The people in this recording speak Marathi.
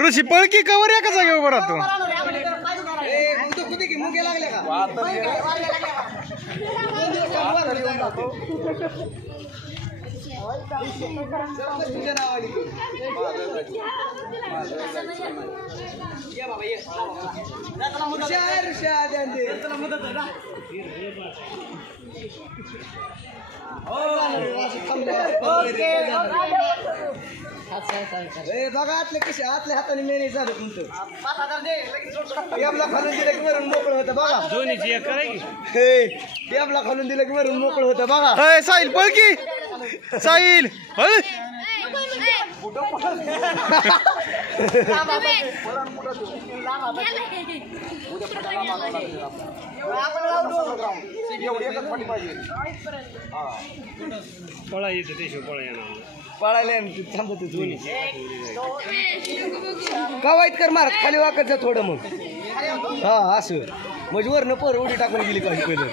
ऋषी पळकी कवर एका जागेवर उभा राहतो. बघा आतले कसे आतल्या हाताने मेने झालं तुमचं टेबला खालून दिलं की वरून मोकळं होतं बघा. दोन्हीची एक करायची. टेबला खालून दिलं की वरून मोकळं होतं बघा. साहिल पळकी साहिल पळा येतं ते पळा येणार पळायला थांबत दोन्ही कवायत कर मार खाली वाकत जा थोडं मग. हा असं म्हणजे वरनं पर उडी टाकून गेली काही पहिलं.